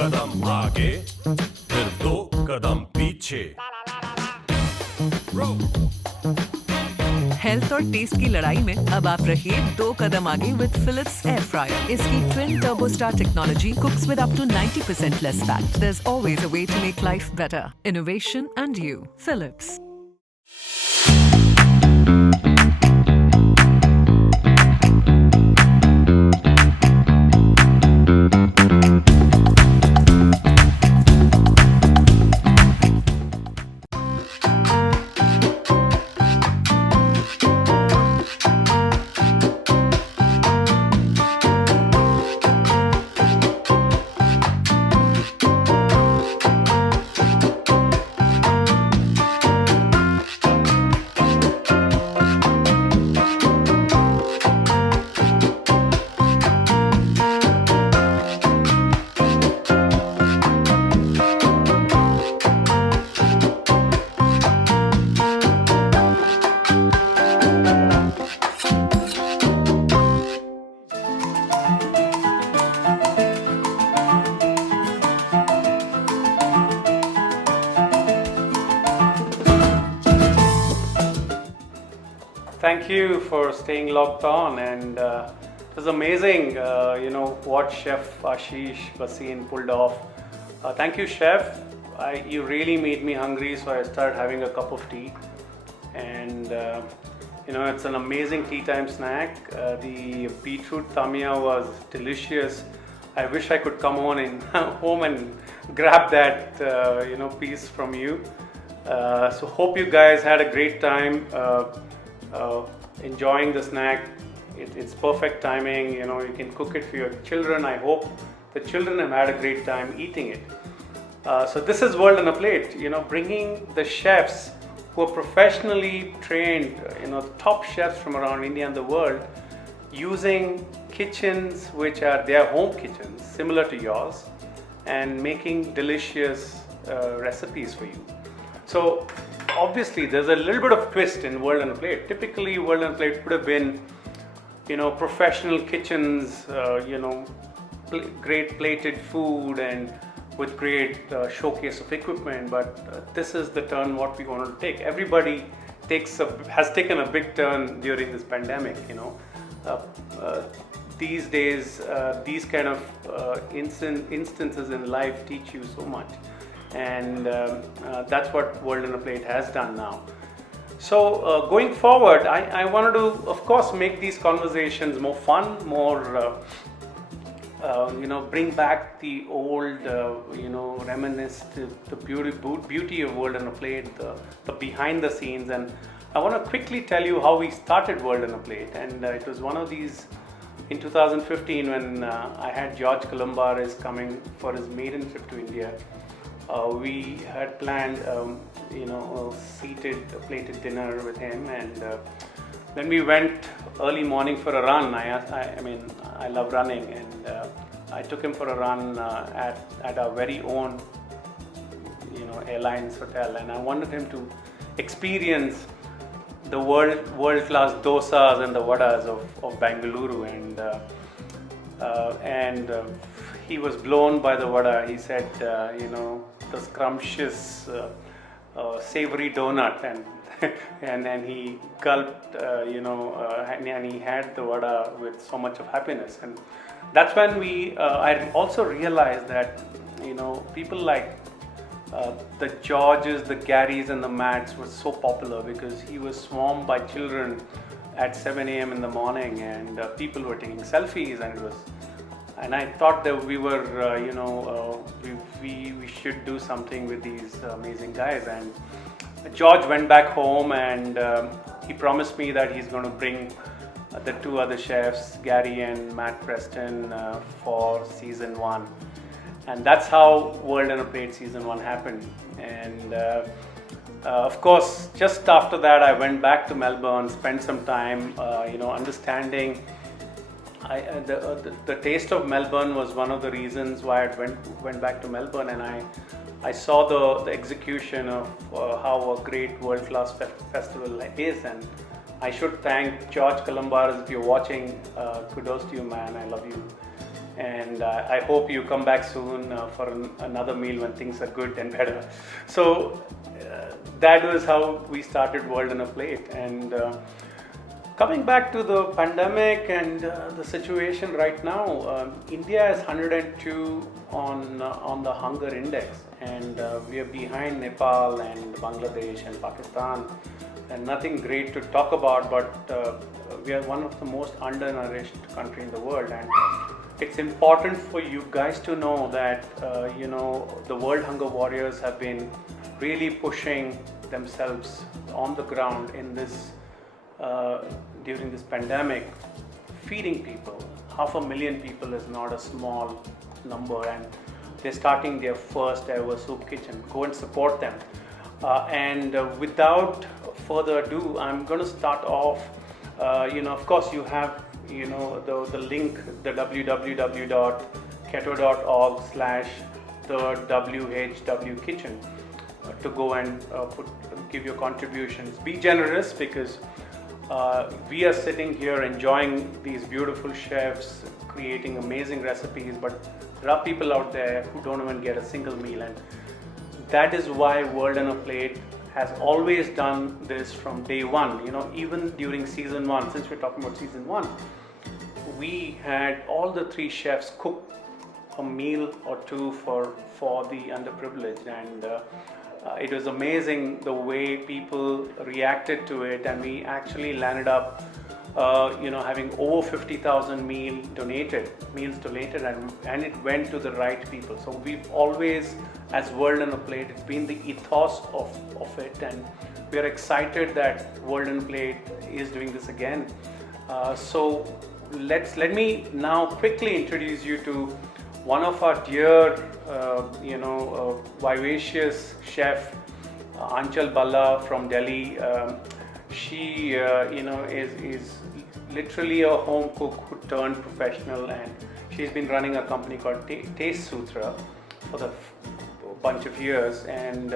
कदम आगे फिर दो कदम पीछे। हेल्थ और टेस्ट की लड़ाई में अब आप रहिए 2 कदम आगे विद फिलिप्स एयर फ्रायर। इसकी twin turbo star technology cooks with up to 90% less fat. There's always a way to make life better. Innovation and you. Philips. Thank you for staying logged on, and it was amazing, what Chef Ashish Basin pulled off. Thank you, Chef. You really made me hungry, so I started having a cup of tea, and it's an amazing tea time snack. The beetroot tamia was delicious. I wish I could come home and grab that piece from you. So hope you guys had a great time. Enjoying the snack. It's perfect timing. You can cook it for your children. I hope the children have had a great time eating it. So this is World on a Plate, bringing the chefs who are professionally trained, top chefs from around India and the world, using kitchens which are their home kitchens, similar to yours, and making delicious recipes for you. So obviously there's a little bit of twist in World on a Plate. Typically World on a Plate would have been, professional kitchens, great plated food and with great showcase of equipment. But this is the turn what we wanted to take. Everybody has taken a big turn during this pandemic. These days, these kind of instances in life teach you so much. And that's what World on a Plate has done now. So going forward, I wanted to, of course, make these conversations more fun, more, bring back the old, reminisce the beauty of World on a Plate, the behind the scenes. And I want to quickly tell you how we started World on a Plate. And it was one of these in 2015 when I had George Columbaris coming for his maiden trip to India. We had planned, a plated dinner with him, and then we went early morning for a run. I love running, and I took him for a run at our very own, airlines hotel, and I wanted him to experience the world-class dosas and the vadas of Bengaluru, and he was blown by the vada. He said, the scrumptious, savory donut, and he gulped, and he had the vada with so much of happiness. And that's when I also realized that, people like the Georges, the Garys, and the Matts were so popular because he was swarmed by children at 7 a.m. in the morning, and people were taking selfies, and I thought that we were, we should do something with these amazing guys. And George went back home, and he promised me that he's going to bring the two other chefs, Gary and Matt Preston, for season 1. And that's how World on a Plate season 1 happened. And of course, just after that, I went back to Melbourne, spent some time, understanding. The taste of Melbourne was one of the reasons why I went back to Melbourne, and I saw the execution of how a great world-class festival is. And I should thank George Columbaris. If you're watching, kudos to you, man. I love you. And I hope you come back soon for another meal when things are good and better. So that was how we started World on a Plate. And coming back to the pandemic and the situation right now, India is 102 on the hunger index, and we are behind Nepal and Bangladesh and Pakistan. And nothing great to talk about, but we are one of the most undernourished country in the world. And it's important for you guys to know that the World Hunger Warriors have been really pushing themselves on the ground in this during this pandemic, feeding people. 500,000 people is not a small number, and they're starting their first ever soup kitchen. Go and support them. Without further ado, I'm going to start off. Of course, you have the link, the www.keto.org/the WHW to go and give your contributions. Be generous, because we are sitting here enjoying these beautiful chefs creating amazing recipes, but there are people out there who don't even get a single meal, and that is why World on a Plate has always done this from day one. Even during season 1, since we're talking about season 1, we had all the 3 chefs cook a meal or 2 for the underprivileged, and it was amazing the way people reacted to it, and we actually landed up having over 50,000 meals donated, and it went to the right people. So we've always, as World on a Plate, it's been the ethos of it, and we are excited that World on a Plate is doing this again. So let me now quickly introduce you to one of our dear, vivacious chef, Anchal Bhalla from Delhi. She, is literally a home cook who turned professional, and she's been running a company called Tastesutra for the bunch of years, and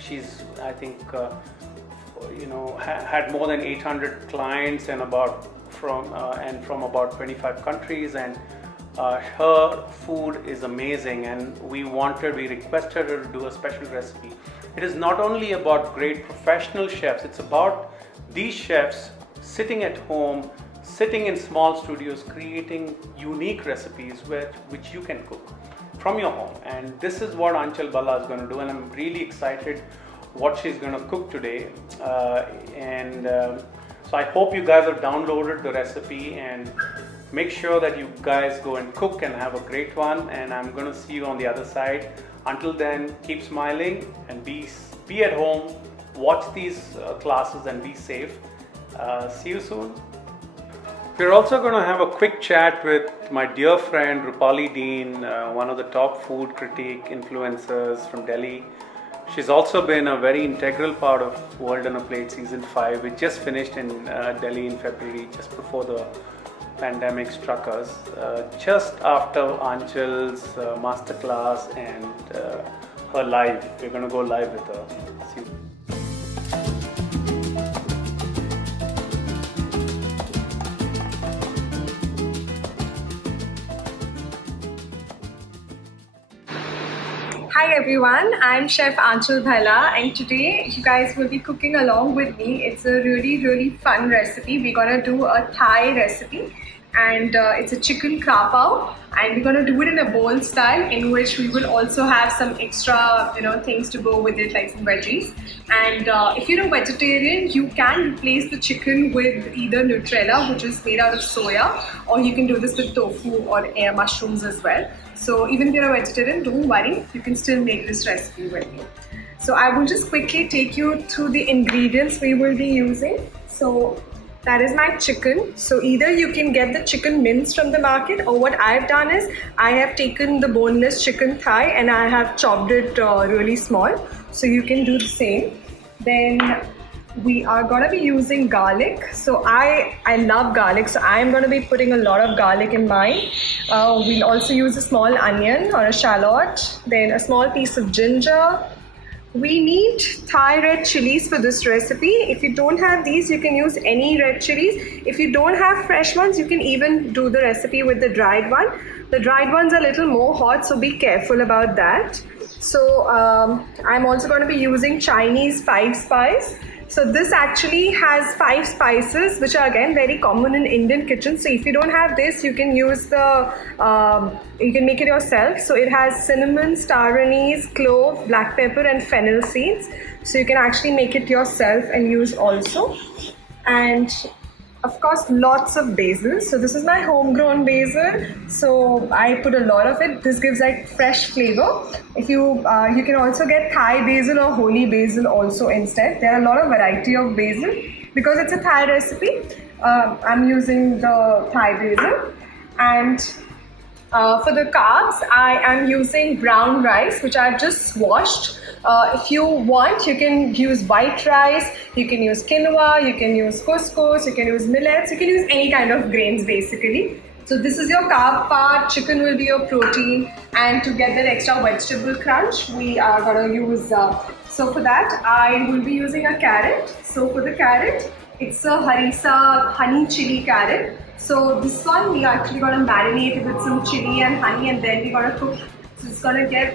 she's, I think, had more than 800 clients and from about 25 countries, and her food is amazing, and we requested her to do a special recipe. It is not only about great professional chefs, it's about these chefs sitting at home, sitting in small studios, creating unique recipes which you can cook from your home. And this is what Anchal Bhalla is going to do, and I'm really excited what she's going to cook today. So I hope you guys have downloaded the recipe, and make sure that you guys go and cook and have a great one, and I'm going to see you on the other side. Until then, keep smiling and be at home, watch these classes and be safe. See you soon. We're also going to have a quick chat with my dear friend Rupali Dean, one of the top food critique influencers from Delhi. She's also been a very integral part of World on a Plate season 5. We just finished in Delhi in February, just before the pandemic struck us, just after Anchal's masterclass and her live. We're going to go live with her. See you. Hi everyone, I'm Chef Anchal Bhalla, and today you guys will be cooking along with me. It's a really fun recipe. We're gonna do a Thai recipe, and it's a chicken krapao, and we're gonna do it in a bowl style, in which we will also have some extra things to go with it, like some veggies. And if you're a vegetarian, you can replace the chicken with either Nutella, which is made out of soya, or you can do this with tofu or mushrooms as well. So even if you're a vegetarian, don't worry, you can still make this recipe with me. So I will just quickly take you through the ingredients we will be using. So that is my chicken. So either you can get the chicken minced from the market, or what I've done is I have taken the boneless chicken thigh and I have chopped it really small. So you can do the same. Then we are going to be using garlic. So I love garlic, so I'm going to be putting a lot of garlic in mine. We'll also use a small onion or a shallot, then a small piece of ginger. We need Thai red chilies for this recipe. If you don't have these, you can use any red chilies. If you don't have fresh ones, you can even do the recipe with the dried one. The dried ones are a little more hot, so be careful about that. So I'm also going to be using Chinese 5-spice. So this actually has 5 spices, which are again very common in Indian kitchens. So if you don't have this, you can use you can make it yourself. So it has cinnamon, star anise, clove, black pepper and fennel seeds. So you can actually make it yourself and use also. And of course, lots of basil. So this is my homegrown basil. So I put a lot of it. This gives like fresh flavor. If you can also get Thai basil or holy basil also instead. There are a lot of variety of basil. Because it's a Thai recipe, I'm using the Thai basil. And for the carbs, I am using brown rice, which I've just washed. If you want, you can use white rice, you can use quinoa, you can use couscous, you can use millets, you can use any kind of grains basically. So this is your carb part, chicken will be your protein, and to get that extra vegetable crunch, we are going to use, so for that, I will be using a carrot. So for the carrot, it's a harissa honey chili carrot. So this one, we are actually going to marinate it with some chili and honey, and then we're going to cook. So it's going to get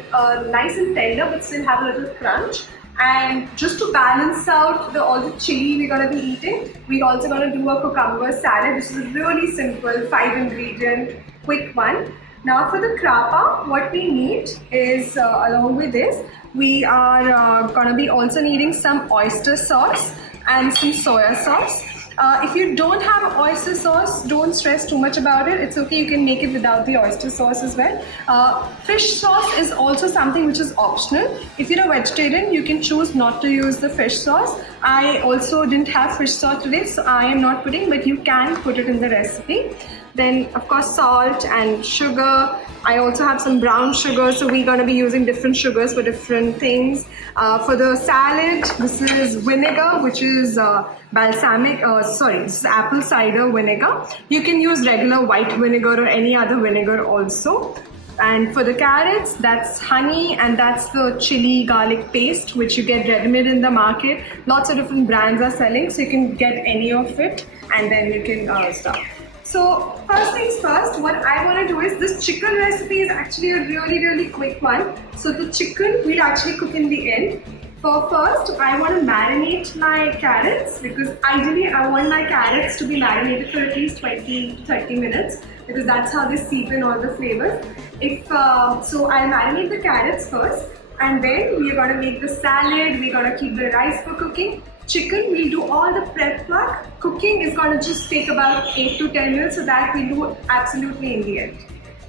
nice and tender but still have a little crunch. And just to balance out all the chili we're going to be eating, we're also going to do a cucumber salad, which is a really simple 5-ingredient quick one. Now for the krapa, what we need is along with this, we are going to be also needing some oyster sauce and some soya sauce. If you don't have oyster sauce, don't stress too much about it. It's okay, you can make it without the oyster sauce as well. Fish sauce is also something which is optional. If you're a vegetarian, you can choose not to use the fish sauce. I also didn't have fish sauce today, so I am not putting, but you can put it in the recipe. Then of course salt and sugar. I also have some brown sugar, so we're going to be using different sugars for different things. For the salad, this is vinegar, which is this is apple cider vinegar. You can use regular white vinegar or any other vinegar also. And for the carrots, that's honey, and that's the chili garlic paste, which you get ready-made in the market. Lots of different brands are selling, so you can get any of it, and then you can start. So first things first, what I want to do is, this chicken recipe is actually a really quick one. So the chicken we'll actually cook in the end. For first, I want to marinate my carrots, because ideally I want my carrots to be marinated for at least 20-30 minutes, because that's how they seep in all the flavors. So I'll marinate the carrots first, and then we're going to make the salad, we're going to keep the rice for cooking. Chicken, we'll do all the prep work. Cooking is going to just take about 8 to 10 minutes, so that we'll do absolutely in the end.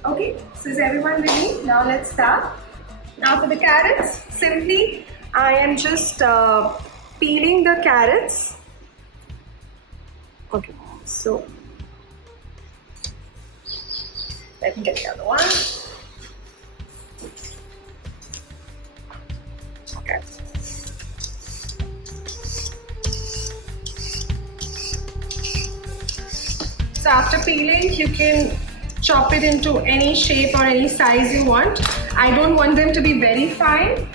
Okay, so is everyone ready? Now let's start. Now for the carrots, simply I am just peeling the carrots. Okay, so let me get the other one. Okay. So after peeling, you can chop it into any shape or any size you want. I don't want them to be very fine,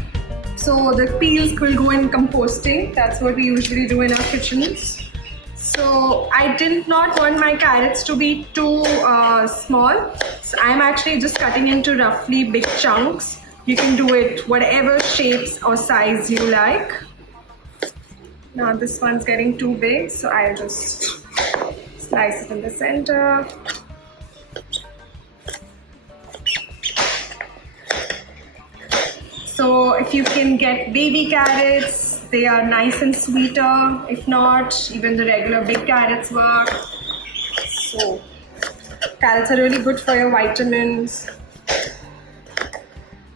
so the peels will go in composting. That's what we usually do in our kitchens. So I did not want my carrots to be too small. So I'm actually just cutting into roughly big chunks. You can do it whatever shapes or size you like. Now this one's getting too big, so I'll just slice it in the center. So if you can get baby carrots, they are nice and sweeter. If not, even the regular big carrots work. So carrots are really good for your vitamins.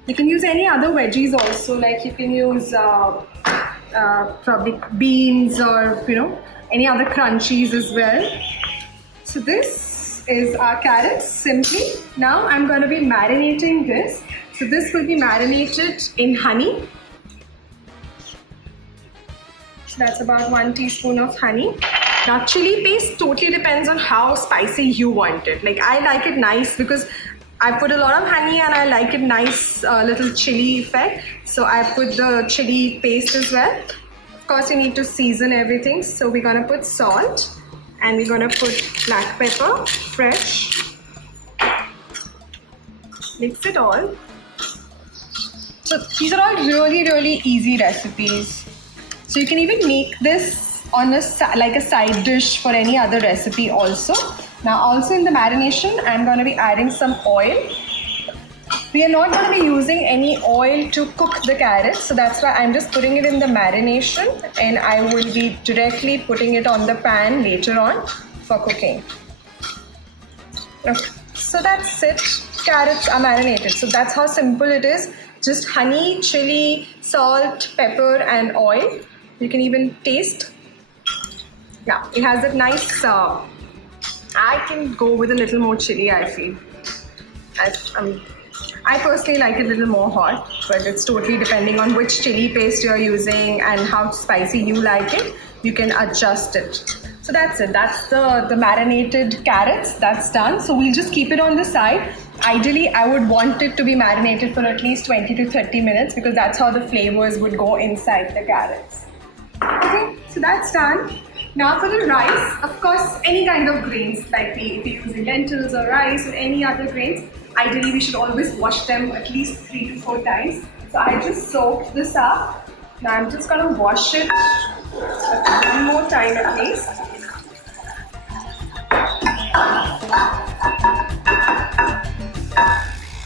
You can use any other veggies also, like you can use probably beans or any other crunchies as well. So this is our carrots simply. Now I'm going to be marinating this. So this will be marinated in honey. That's about 1 teaspoon of honey. Now chili paste totally depends on how spicy you want it. Like I like it nice because I put a lot of honey and I like it nice little chili effect. So I put the chili paste as well. Of course you need to season everything. So we're gonna put salt and we're gonna put black pepper, fresh. Mix it all. So these are all really easy recipes. So you can even make this on like a side dish for any other recipe also. Now also in the marination, I'm going to be adding some oil. We are not going to be using any oil to cook the carrots. So that's why I'm just putting it in the marination and I will be directly putting it on the pan later on for cooking. Okay. So that's it. Carrots are marinated. So that's how simple it is. Just honey, chili, salt, pepper and oil. You can even taste. Yeah, it has a nice, I can go with a little more chili, I feel. I personally like it a little more hot, but it's totally depending on which chili paste you're using and how spicy you like it. You can adjust it. So that's it. That's the marinated carrots. That's done. So we'll just keep it on the side. Ideally, I would want it to be marinated for at least 20 to 30 minutes because that's how the flavors would go inside the carrots. Okay, so that's done. Now for the rice, of course, any kind of grains, like if you're using lentils or rice or any other grains, ideally we should always wash them at least 3 to 4 times. So I just soaked this up. Now I'm just going to wash it one more time at least.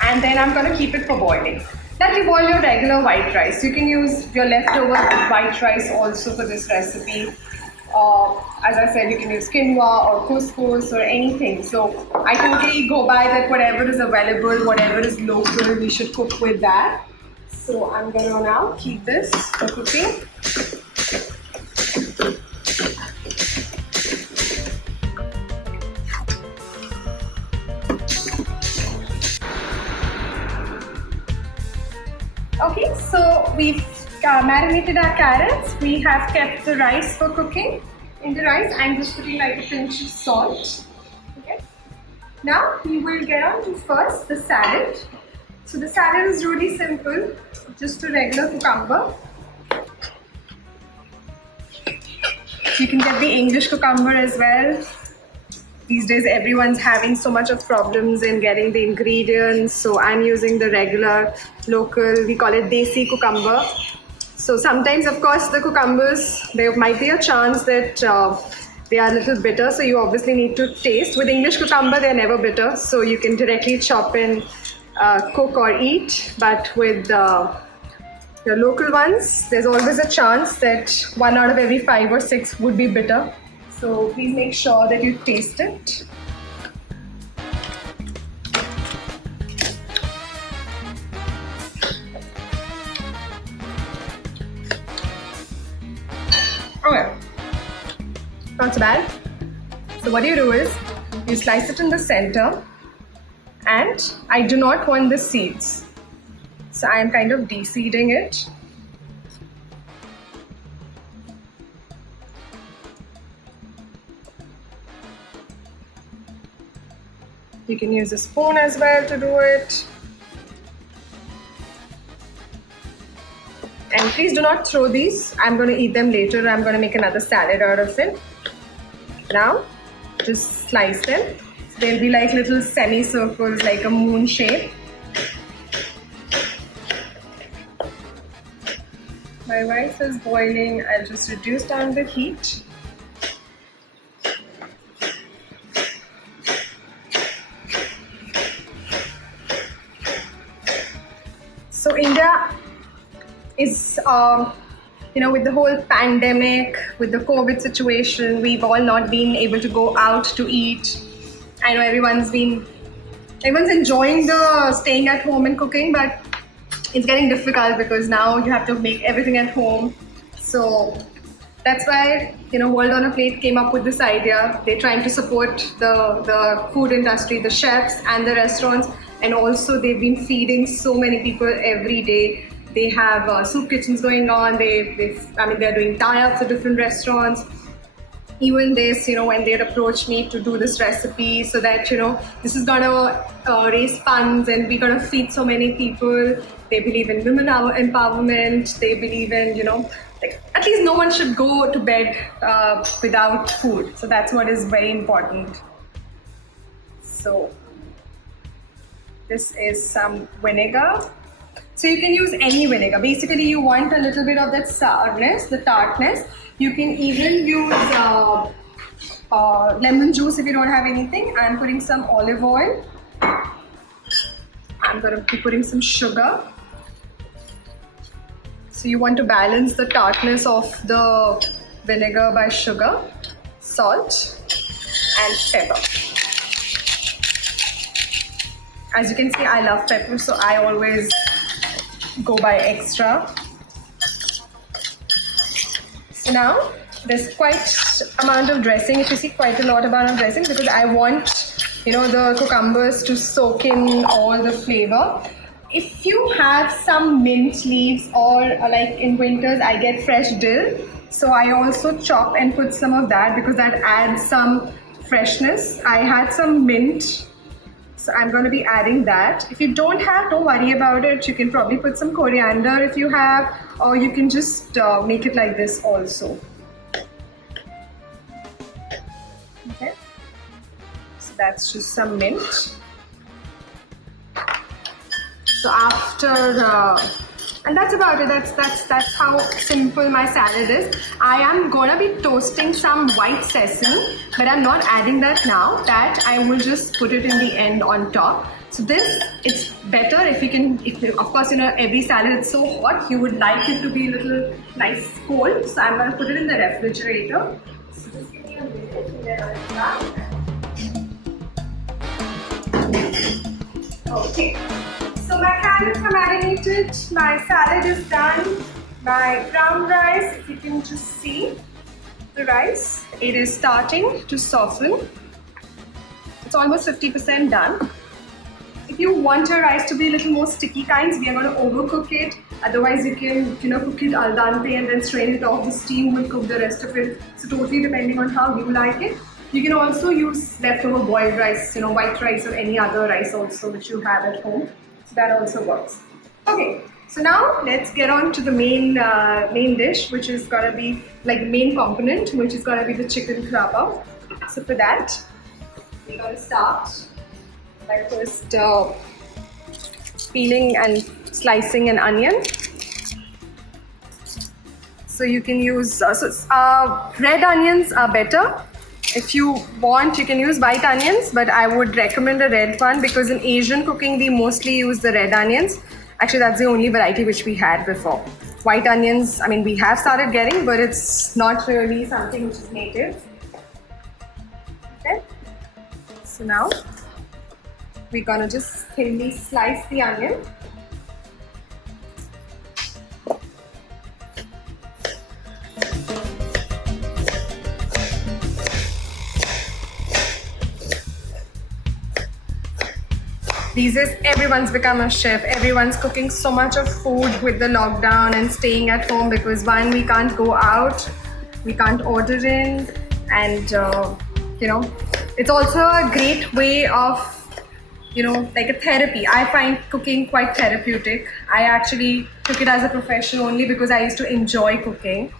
And then I'm going to keep it for boiling. That you boil your regular white rice. You can use your leftover white rice also for this recipe. As I said, you can use quinoa or couscous or anything. So I totally go by that whatever is available, whatever is local, we should cook with that. So I'm going to now keep this for cooking. Okay, so we've marinated our carrots. We have kept the rice for cooking. In the rice, I'm just putting like a pinch of salt. Okay. Now we will get on to first the salad. So the salad is really simple. Just a regular cucumber. You can get the English cucumber as well. These days everyone's having so much of problems in getting the ingredients, so I'm using the regular local, we call it desi cucumber. So sometimes of course the cucumbers, there might be a chance that they are a little bitter, so you obviously need to taste. With English cucumber they're never bitter, so you can directly chop and cook or eat. But with your local ones, there's always a chance that 1 out of every 5 or 6 would be bitter. So please make sure that you taste it. Okay, not so bad. So what you do is, you slice it in the center, and I do not want the seeds. So I am kind of de-seeding it. You can use a spoon as well to do it. And please do not throw these. I'm going to eat them later. I'm going to make another salad out of it. Now, just slice them. They'll be like little semicircles, like a moon shape. My rice is boiling. I'll just reduce down the heat. So India is, with the whole pandemic, with the COVID situation, we've all not been able to go out to eat. I know everyone's enjoying the staying at home and cooking, but it's getting difficult because now you have to make everything at home. So that's why, World on a Plate came up with this idea. They're trying to support the food industry, the chefs and the restaurants, and also they've been feeding so many people every day. They have soup kitchens going on. They're doing tie-ups with different restaurants. Even this, when they approached me to do this recipe, so that this is gonna raise funds and we're gonna feed so many people. They believe in women empowerment. They believe in at least no one should go to bed without food. So that's what is very important. So this is some vinegar. So you can use any vinegar. Basically, you want a little bit of that sourness, the tartness. You can even use lemon juice if you don't have anything. I'm putting some olive oil. I'm going to be putting some sugar. So you want to balance the tartness of the vinegar by sugar, salt, and pepper. As you can see, I love pepper, so I always go by extra. So now there's quite amount of dressing. If you see, quite a lot amount of dressing, because I want the cucumbers to soak in all the flavor. If you have some mint leaves, or like in winters I get fresh dill, so I also chop and put some of that because that adds some freshness. I had some mint, so I'm going to be adding that. If you don't have, don't worry about it. You can probably put some coriander if you have, or you can just make it like this also. Okay, so that's just some mint. So after, and that's about it. That's how simple my salad is. I am gonna be toasting some white sesame, but I'm not adding that now. That I will just put it in the end on top. So this, it's better if you, of course, every salad is so hot, you would like it to be a little nice cold. So I'm gonna put it in the refrigerator. So just give me a minute and then I'll start. Okay. So my carrots are marinated, my salad is done, my brown rice, if you can just see the rice, it is starting to soften. It's almost 50% done. If you want your rice to be a little more sticky kinds, we are going to overcook it. Otherwise you can cook it al dente and then strain it off. The steam will cook the rest of it. So totally depending on how you like it. You can also use leftover boiled rice, white rice or any other rice also which you have at home. That also works. Okay, so now let's get on to the main dish, which is gonna be like the main component, which is gonna be the chicken krapa. So for that, we're gonna start by first peeling and slicing an onion. So you can use red onions are better. If you want, you can use white onions, but I would recommend a red one because in Asian cooking, we mostly use the red onions. Actually, that's the only variety which we had before. White onions, we have started getting, but it's not really something which is native. Okay. So now, we're gonna just thinly slice the onion. These days, everyone's become a chef. Everyone's cooking so much of food with the lockdown and staying at home because one, we can't go out, we can't order in, and it's also a great way of, like a therapy. I find cooking quite therapeutic. I actually took it as a profession only because I used to enjoy cooking.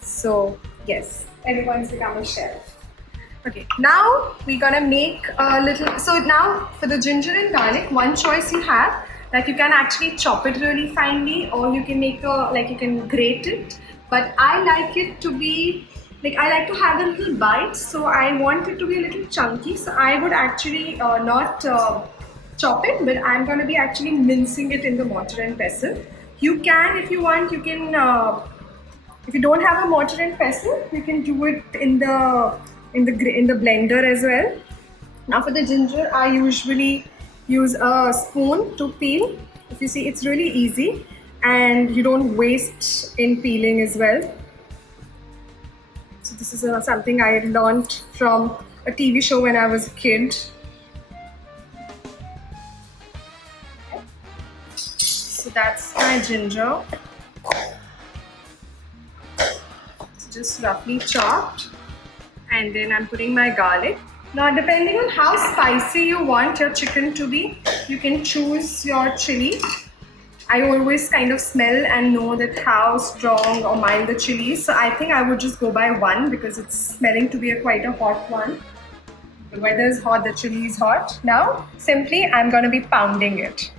So yes, everyone's become a chef. Okay, now we're gonna make a little, so now for the ginger and garlic, one choice you have, like you can actually chop it really finely or you can make you can grate it. But I like it to be, I like to have a little bite, so I want it to be a little chunky. So I would actually not chop it, but I'm gonna be actually mincing it in the mortar and pestle. You can, if you want, you can, if you don't have a mortar and pestle, you can do it in the blender as well. Now for the ginger, I usually use a spoon to peel If you see, it's really easy and you don't waste in peeling as well. So this is something I learned from a TV show when I was a kid. So that's my ginger. It's just roughly chopped. And then I'm putting my garlic. Now, depending on how spicy you want your chicken to be, you can choose your chili. I always kind of smell and know that how strong or mild the chili is. So I think I would just go by one because it's smelling to be quite a hot one. The weather is hot, the chili is hot. Now, simply I'm going to be pounding it.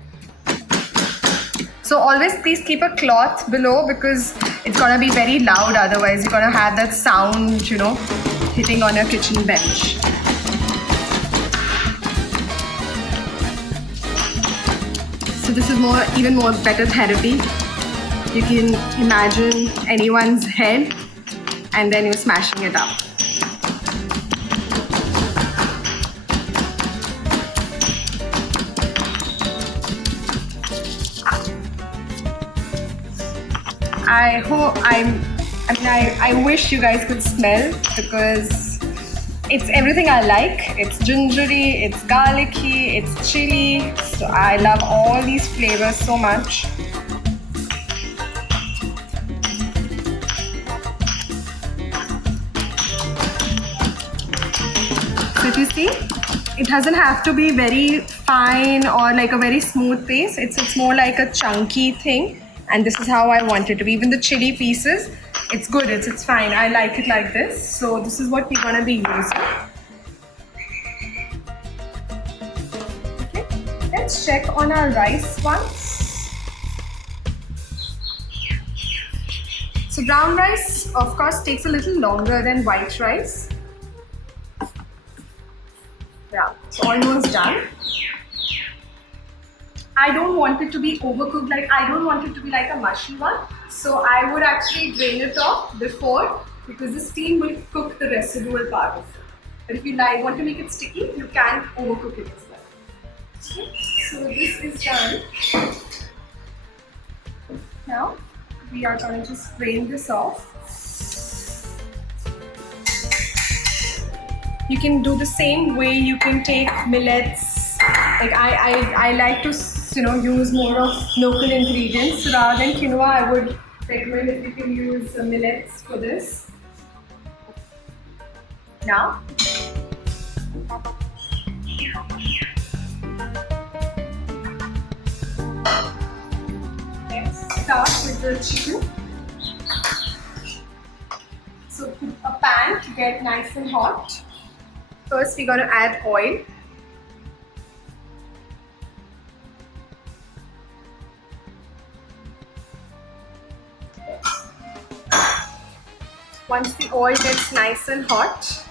So always please keep a cloth below because it's going to be very loud. Otherwise, you're going to have that sound, you know, hitting on your kitchen bench. So this is even more better therapy. You can imagine anyone's head and then you're smashing it up. I wish you guys could smell because it's everything I like. It's gingery, it's garlicky, it's chili. So I love all these flavors so much. So if you see, it doesn't have to be very fine or like a very smooth paste. It's more like a chunky thing. And this is how I want it to be. Even the chili pieces, it's good, it's fine. I like it like this. So this is what we're gonna be using. Okay, let's check on our rice once. So brown rice, of course, takes a little longer than white rice. Yeah, it's almost done. I don't want it to be overcooked, like I don't want it to be like a mushy one. So I would actually drain it off before because the steam will cook the residual part of it. But if you want to make it sticky, you can overcook it as well. Okay. So this is done. Now we are going to just drain this off. You can do the same way. You can take millets. Like I like to use more of local ingredients. So rather than quinoa, I would recommend if you can use millets for this. Now, let's start with the chicken. So put a pan to get nice and hot. First, we're going to add oil. Once the oil gets nice and hot,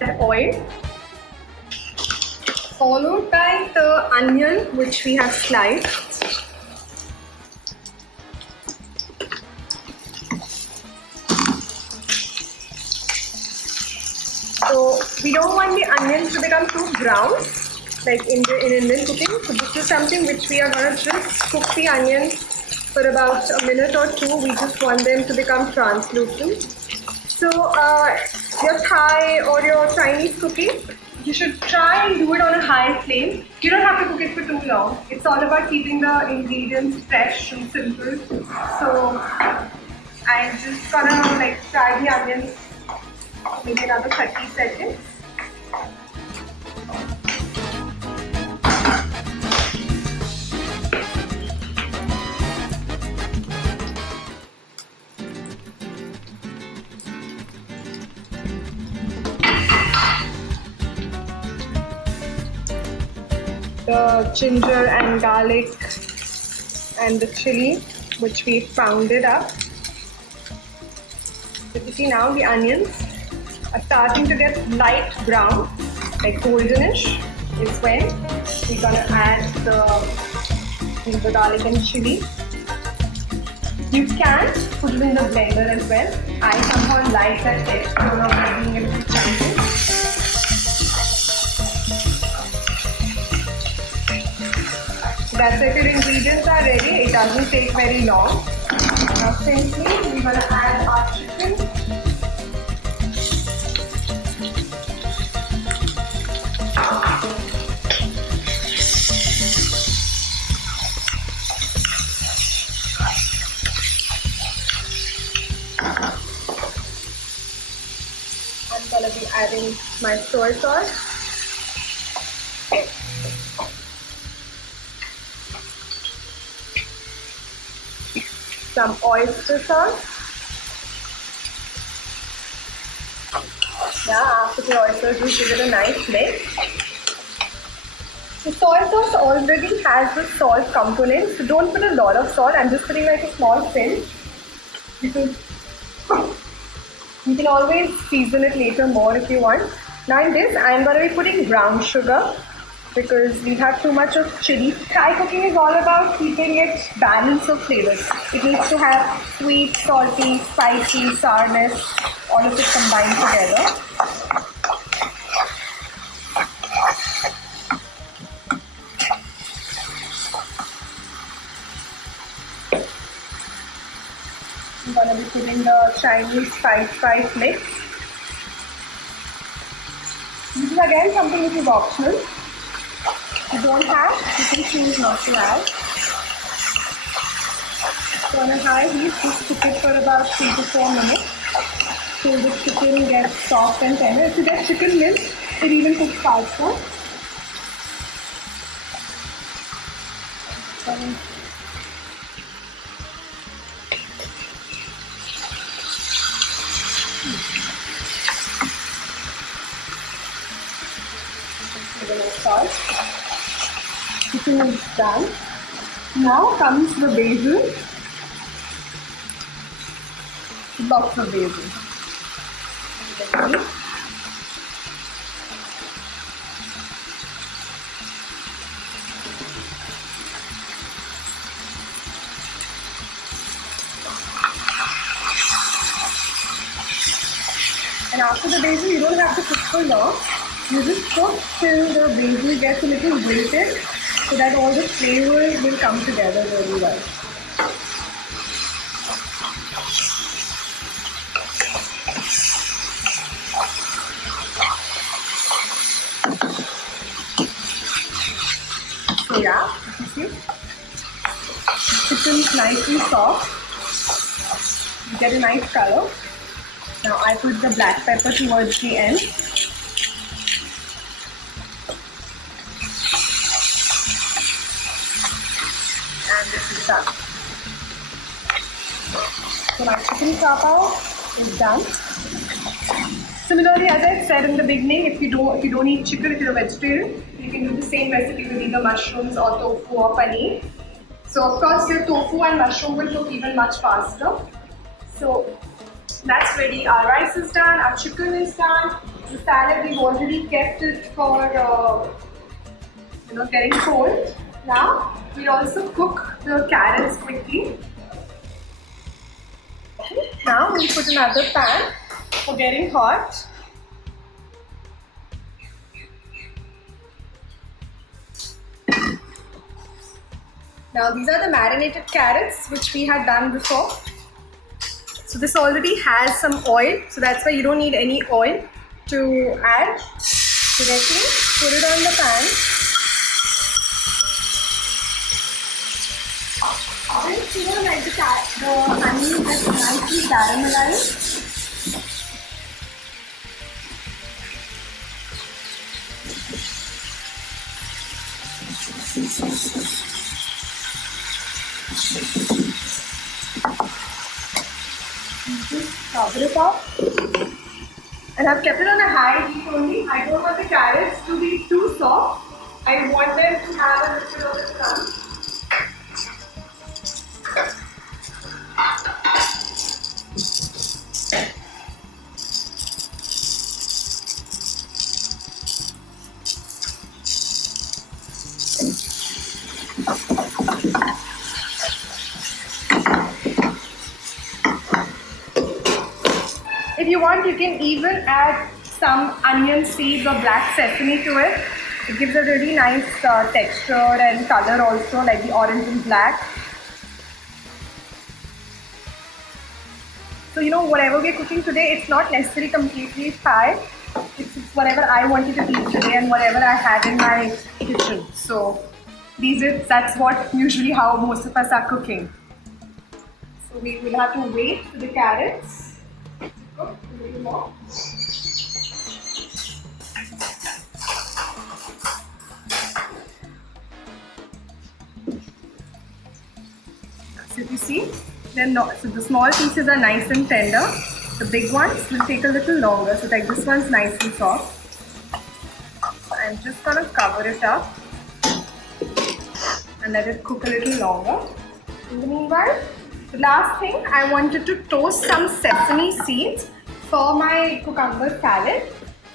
add oil, followed by the onion which we have sliced. So we don't want the onions to become too brown like in Indian cooking. So this is something which we are going to just cook the onions for about a minute or two. We just want them to become translucent. So your Thai or your Chinese cooking, you should try and do it on a high flame. You don't have to cook it for too long. It's all about keeping the ingredients fresh and simple. So I'm just gonna fry the onions maybe another 30 seconds. The ginger and garlic and the chili which we pounded up. So you see now the onions are starting to get light brown, like goldenish, is when we're gonna add the garlic and chili. You can put it in the blender as well. I somehow like that texture of being a little chunky. That's it. Your ingredients are ready. It doesn't take very long. Now simply we're going to add our chicken. I'm going to be adding my soy sauce. Some oyster sauce. Now after the oysters, we give it a nice mix. The soy sauce already has the salt component, so don't put a lot of salt. I'm just putting like a small pinch because you can always season it later more if you want. Now in this, I'm going to be putting brown sugar because we have too much of chili. Thai cooking is all about keeping it balance of flavors. It needs to have sweet, salty, spicy, sourness, all of it combined together. I'm going to be putting the Chinese spice mix. This is again something which is optional. If you don't have, you can choose not to add. So on a high heat, just cook it for about 3 to 4 minutes till the chicken gets soft and tender. If you get chicken minced, it even cooks faster. Chicken is done. Now comes the basil. Lots of basil. And after the basil, you don't have to cook for long. You just cook till the basil gets a little wilted so that all the flavors will come together really well. So yeah, you see, chicken's nicely soft. You get a nice color. Now I put the black pepper towards the end. And this is done. So my chicken krapao is done. Similarly, as I said in the beginning, if you don't eat chicken, if you're a vegetarian, you can do the same recipe with either mushrooms or tofu or paneer. So of course your tofu and mushroom will cook even much faster. So that's ready. Our rice is done, our chicken is done. The salad, we've already kept it for getting cold. Now we'll also cook the carrots quickly. Now we'll put another pan for getting hot. Now these are the marinated carrots which we had done before. So this already has some oil, so that's why you don't need any oil to add directly. Put it on the pan. Just like the onion gets nicely caramelized. Just cover it up. And I've kept it on a high heat only. I don't want the carrots to be too soft. I want them to have a little of the crunch. If you want, you can even add some onion seeds or black sesame to it. It gives a really nice texture and color also, like the orange and black. So whatever we're cooking today, it's not necessarily completely Thai. It's whatever I wanted to eat today and whatever I had in my kitchen. So that's what usually how most of us are cooking. So we will have to wait for the carrots to cook a little more. So if you see, so the small pieces are nice and tender. The big ones will take a little longer. So like this one's nice and soft. So I'm just gonna cover it up and let it cook a little longer. In the meanwhile, the last thing, I wanted to toast some sesame seeds for my cucumber salad,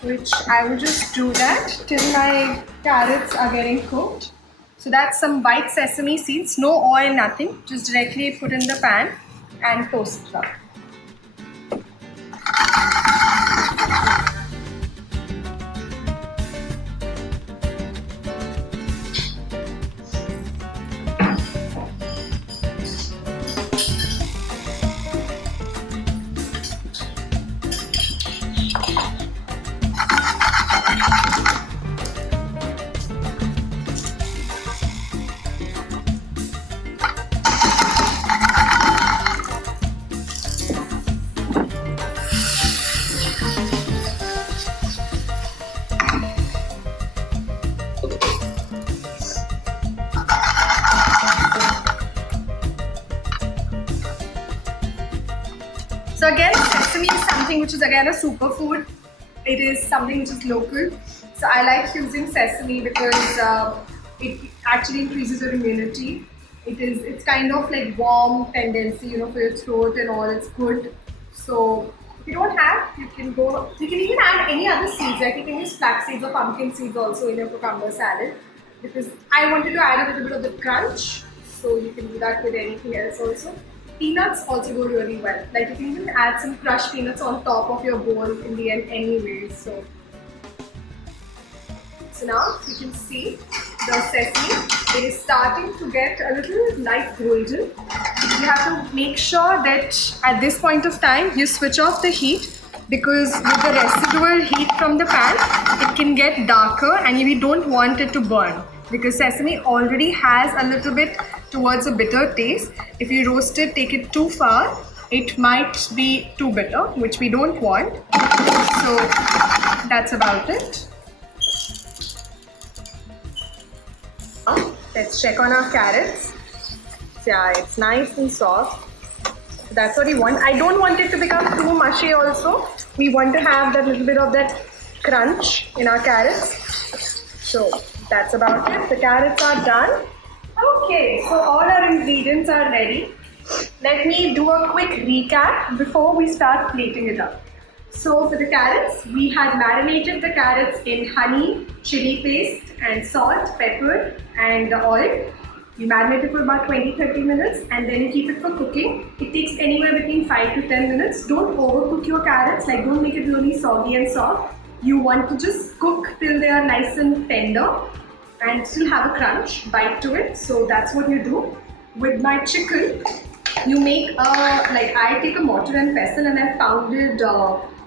which I will just do that till my carrots are getting cooked. So that's some white sesame seeds, no oil, nothing, just directly put in the pan and toast it up. So again, sesame is something which is again a superfood. It is something which is local. So I like using sesame because it actually increases your immunity. It's kind of like warm tendency, for your throat and all. It's good. So if you don't have, you can even add any other seeds. Like you can use flax seeds or pumpkin seeds also in your cucumber salad. Because I wanted to add a little bit of the crunch. So you can do that with anything else also. Peanuts also go really well. Like you can even add some crushed peanuts on top of your bowl in the end anyway. So now you can see the sesame, it is starting to get a little light golden. You have to make sure that at this point of time you switch off the heat, because with the residual heat from the pan, it can get darker and we don't want it to burn. Because sesame already has a little bit towards a bitter taste. If you roast it, take it too far, it might be too bitter, which we don't want. So that's about it. Let's check on our carrots. Yeah, it's nice and soft. That's what we want. I don't want it to become too mushy also. We want to have that little bit of that crunch in our carrots. So that's about it. The carrots are done. Okay, so all our ingredients are ready. Let me do a quick recap before we start plating it up. So for the carrots, we had marinated the carrots in honey, chili paste and salt, pepper and oil. You marinate it for about 20-30 minutes and then you keep it for cooking. It takes anywhere between 5 to 10 minutes. Don't overcook your carrots, like don't make it really soggy and soft. You want to just cook till they are nice and tender and still have a crunch bite to it. So that's what you do. With my chicken, you make I take a mortar and pestle and I pounded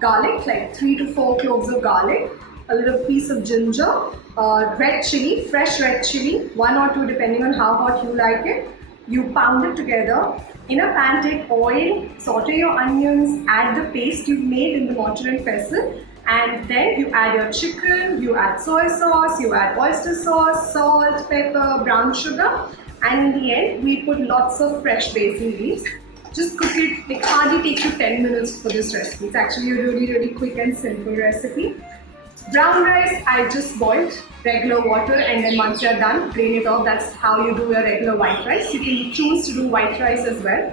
garlic, like 3 to 4 cloves of garlic, a little piece of ginger, red chili, fresh red chili, 1 or 2 depending on how hot you like it. You pound it together. In a pan, take oil, saute your onions, add the paste you've made in the mortar and pestle, and then you add your chicken, you add soy sauce, you add oyster sauce, salt, pepper, brown sugar, and in the end we put lots of fresh basil leaves. Just cook it, it hardly takes you 10 minutes for this recipe. It's actually a really quick and simple recipe. Brown rice, I just boiled regular water, and then once you're done, drain it off. That's how you do your regular white rice. You can choose to do white rice as well.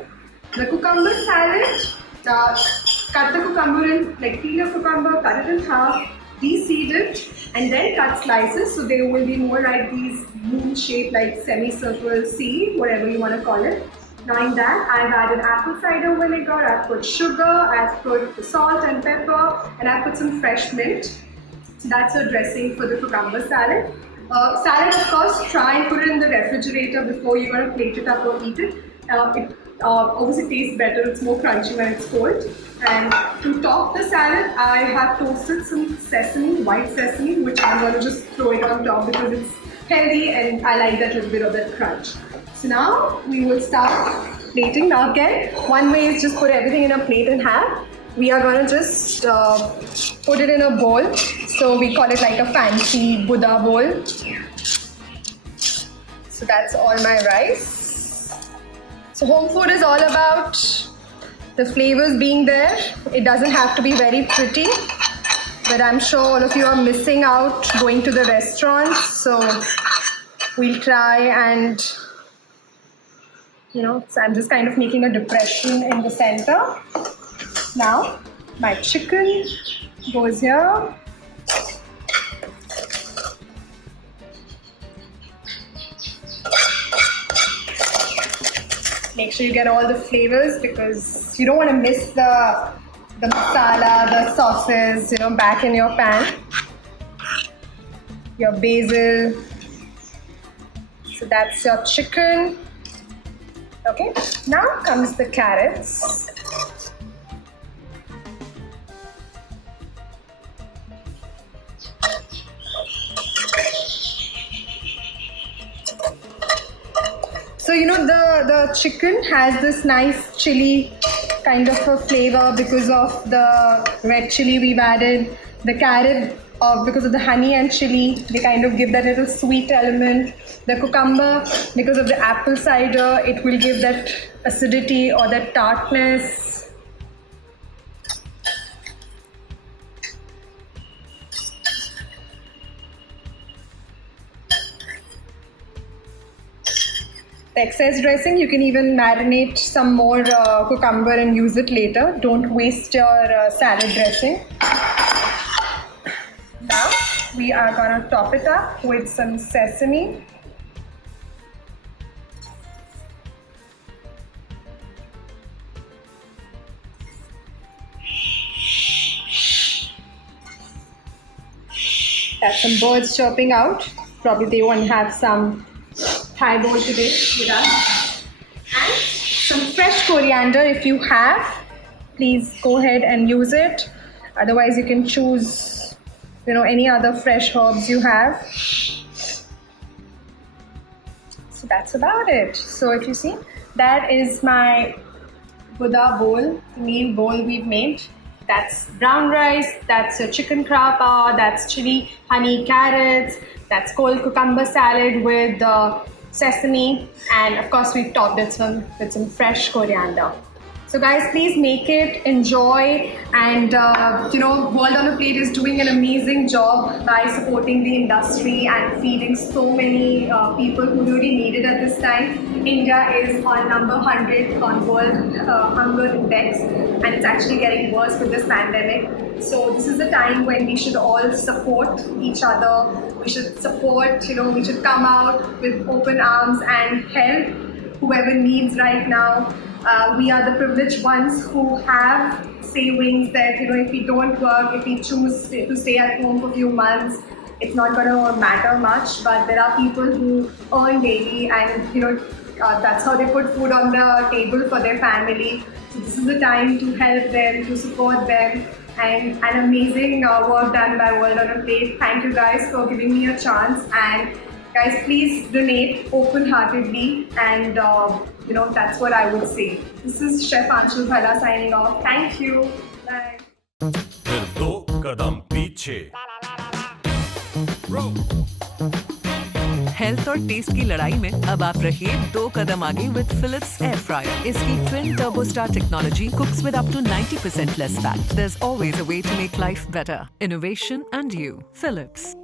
The cucumber salad, cut the cucumber in, peel a cucumber, cut it in half, de-seed it, and then cut slices. So they will be more like these moon-shaped, like semicircle seed, whatever you want to call it. Now in that, I've added apple cider vinegar, I've put sugar, I've put salt and pepper, and I've put some fresh mint. So that's your dressing for the cucumber salad. Salad, of course, try and put it in the refrigerator before you're going to plate it up or eat it. It obviously tastes better, it's more crunchy when it's cold. And to top the salad, I have toasted some sesame, white sesame, which I'm going to just throw it on top because it's healthy and I like that little bit of that crunch. So now we will start plating. Now again, one way is just put everything in a plate and have. We are going to just put it in a bowl. So we call it like a fancy Buddha bowl. So that's all my rice. So home food is all about the flavors being there. It doesn't have to be very pretty, but I'm sure all of you are missing out going to the restaurant. So we'll try and, so I'm just kind of making a depression in the center. Now, my chicken goes here. Make sure you get all the flavors because you don't want to miss the masala, the sauces, back in your pan. Your basil. So that's your chicken. Okay, now comes the carrots. So the chicken has this nice chili kind of a flavor because of the red chili we've added. The carrot, because of the honey and chili, they kind of give that little sweet element. The cucumber, because of the apple cider, it will give that acidity or that tartness. The excess dressing, you can even marinate some more cucumber and use it later. Don't waste your salad dressing. Now we are going to top it up with some sesame. That's some birds chirping out. Probably they won't have some Thai bowl today with us. And some fresh coriander if you have. Please go ahead and use it. Otherwise you can choose, any other fresh herbs you have. So that's about it. So if you see, that is my Buddha bowl, the meal bowl we've made. That's brown rice, that's a chicken krapa, that's chili, honey, carrots, that's cold cucumber salad with sesame, and of course we've topped it with some fresh coriander. So guys, please make it, enjoy, and World on a Plate is doing an amazing job by supporting the industry and feeding so many people who really need it at this time. India is on number 100 on World Hunger Index, and it's actually getting worse with this pandemic. So this is the time when we should all support each other. We should support, we should come out with open arms and help whoever needs right now. We are the privileged ones who have savings that, if we don't work, if we choose to stay at home for a few months, it's not going to matter much. But there are people who earn daily and, that's how they put food on the table for their family. So this is the time to help them, to support them. And an amazing work done by World on a Plate. Thank you guys for giving me a chance. And guys, please donate open-heartedly, and that's what I would say. This is Chef Anchal Bhalla signing off. Thank you. Bye. फिर 2 कदम पीछे health और test की लड़ाई में अब आप रहिए 2 कदम आगे विद फिलिप्स एयर फ्रायर. इसकी twin turbo star technology cooks with up to 90% less fat. There's always a way to make life better. Innovation and you. Philips.